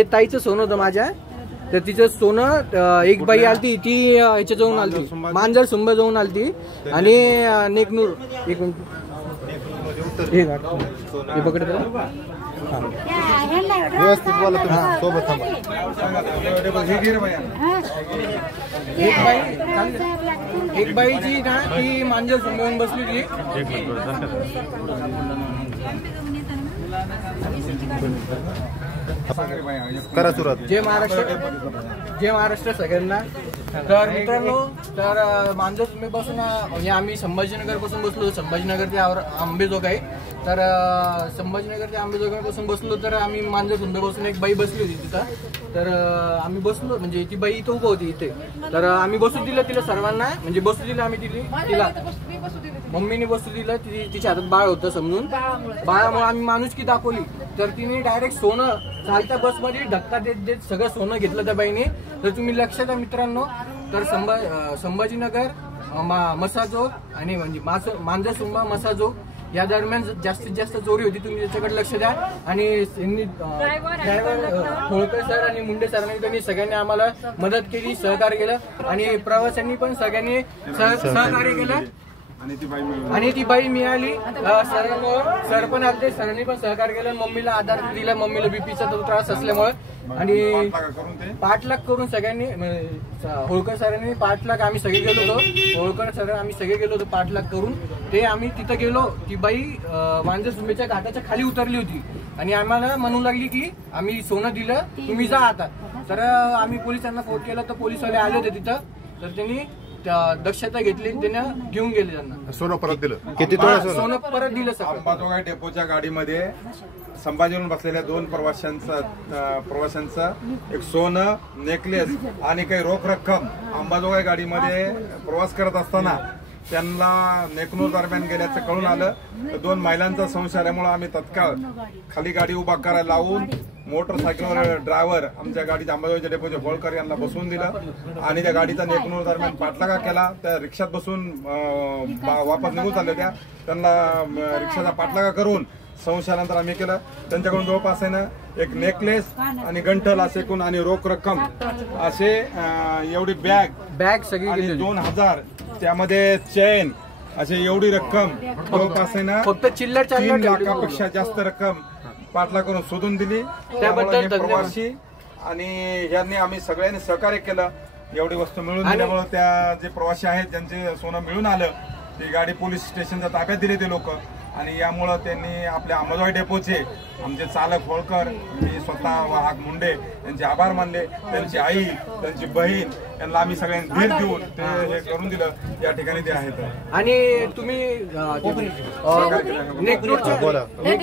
ताईचं सोनं होतं माझ्या, तर तिचं सोनं एक बाई आलती, ती ह्याच्या जाऊन आलती, मांजर सुंब जाऊन आलती आणि नेकनूर एक हे पकड व्यवस्थित बोला तुम्ही सोबत थांबा। एक बाईची ना ती मांजर सुंबवून बसली होती। करा सुरुवात। जय महाराष्ट्र सगळ्यांना। तर मित्रांनो, तर मांजर सुंबे पासून म्हणजे आम्ही संभाजीनगर पासून बसलो, संभाजीनगर ते आंबेजोगाई, तर संभाजीनगर ते आंबेजोगाई पासून बसलो, तर आम्ही मांजर सुंबे पासून एक बाई बसली होती तिथं, तर आम्ही बसलो, म्हणजे ती बाई इथं उभं होती इथे, तर आम्ही बसू दिलं तिला सर्वांना, म्हणजे बसू दिलं आम्ही तिला मम्मीने बसू दिलं, तिच्या हातात बाळ होतं समजून, बाळामुळे आम्ही माणुसकी दाखवली, तर तिने डायरेक्ट सोनं चालत्या बसमध्ये धक्का देत सगळं सोनं घेतलं त्या बाईने। तर तुम्ही लक्षात द्या मित्रांनो, तर संभाजीनगर मसाजोग आणि म्हणजे मांजर सुंबा मसाजोग या दरम्यान जास्तीत जास्त चोरी होती, तुम्ही त्याच्याकडे लक्ष द्या। आणि ड्रायव्हर होळकर सर आणि मुंडे सरांनी त्यांनी सगळ्यांनी आम्हाला मदत केली, सहकार्य केलं, आणि प्रवाशांनी पण सगळ्यांनी सहकार्य केलं, आणि ती बाई मिळाली। सर पण आले, सरांनी पण सहकार्य केलं, मम्मीला आधार दिला, मम्मीला बीपीचा त्रास असल्यामुळे, आणि पाठलाग करून सगळ्यांनी होळकर सरांनी पाठलाग, आम्ही सगळे गेलो होतो, होळकर सर आम्ही सगळे गेलो होतो पाठलाग करून, ते आम्ही तिथं गेलो, ती बाई मांजर सुंबेच्या घाटाच्या खाली उतरली होती आणि आम्हाला म्हणू लागली की आम्ही सोनं दिलं, तुम्ही जा आता। तर आम्ही पोलिसांना फोन केला, तर पोलिसवाले आले होते तिथं, तर त्यांनी दक्षता घेतली, त्यांना घेऊन गेले, त्यांना सोनं परत दिलं। किती तोळा सोनं परत दिलं सगळं। अंबाजोगाई डेपोच्या गाडीमध्ये संभाजीवरून बसलेल्या दोन प्रवाशांचा एक सोनं, नेकलेस आणि काही रोख रक्कम अंबाजोगाई गाडीमध्ये प्रवास करत असताना त्यांना नेकनूर दरम्यान गेल्याचं कळून आलं, तर दोन महिलांचा संशय आल्यामुळे आम्ही तत्काळ खाली गाडी उभा करायला लावून मोटरसायकलवर ड्रायव्हर आमच्या गाडीच्या अंबाजोगाईच्या डेपोचे होळकर यांना बसवून दिलं आणि त्या गाडीचा नेकनूर दरम्यान पाठलागा केला। त्या रिक्षात बसून वापस निघून चालल्या होत्या, त्यांना रिक्षाचा पाठलागा करून संशयानंतर आम्ही केलं, त्यांच्याकडून जवळपास आहे ना एक नेकलेस आणि गंठल असे एकूण आणि रोख रक्कम असे एवढी बॅग सगळी 2000, त्यामध्ये चेन असे एवढी रक्कम जवळपास आहे ना फक्त चिल्लर 3 लाखापेक्षा जास्त रक्कम पाठलाग करून शोधून दिली। त्याबद्दल प्रवासी आणि यांनी आम्ही सगळ्यांनी सहकार्य केलं, एवढी वस्तू मिळून दिल्यामुळे त्या जे प्रवासी आहेत ज्यांचे सोनं मिळून आलं, ती गाडी पोलीस स्टेशनच्या ताब्यात दिली ते लोक, आणि यामुळे त्यांनी आपल्या अंबाजोगाई डेपोचे आमचे चालक होळकर, मी स्वतः वाहक मुंडे यांचे आभार मानले, त्यांची आई, त्यांची बहीण यांना आम्ही सगळ्यांनी धीर देऊन ते हे करून दिलं, या ठिकाणी ते आहेत। आणि तुम्ही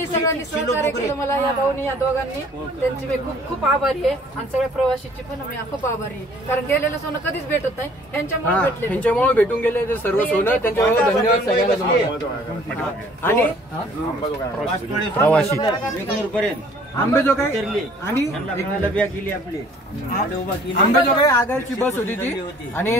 सगळ्यांनी सहकार्य केलं मला, या भाऊनी या दोघांनी, त्यांची मी खूप खूप आभारी आहे, आणि सगळ्या प्रवाशीची पण मी खूप आभारी आहे, कारण गेलेलं सोनं कधीच भेटत नाही, यांच्यामुळे भेटून गेले ते सर्व सोनं, त्यांच्यामुळे धन्यवाद सगळ्यांना। आणि प्रवासी आंबेजोगाई आणि आंबेजोगाई आगारची बस होती ती, आणि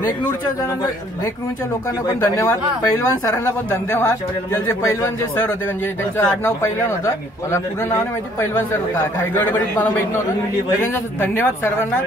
नेकनूरच्या लोकांना पण धन्यवाद, पैलवान सरांना पण धन्यवाद, जे पैलवान जे सर होते, म्हणजे त्यांचं आडनाव पैलवान होतं, मला पूर्ण नाव नाही माहिती, पैलवान सर होता, काही गडबडीत मला माहित नव्हतं, त्यांचा धन्यवाद सर्वांना।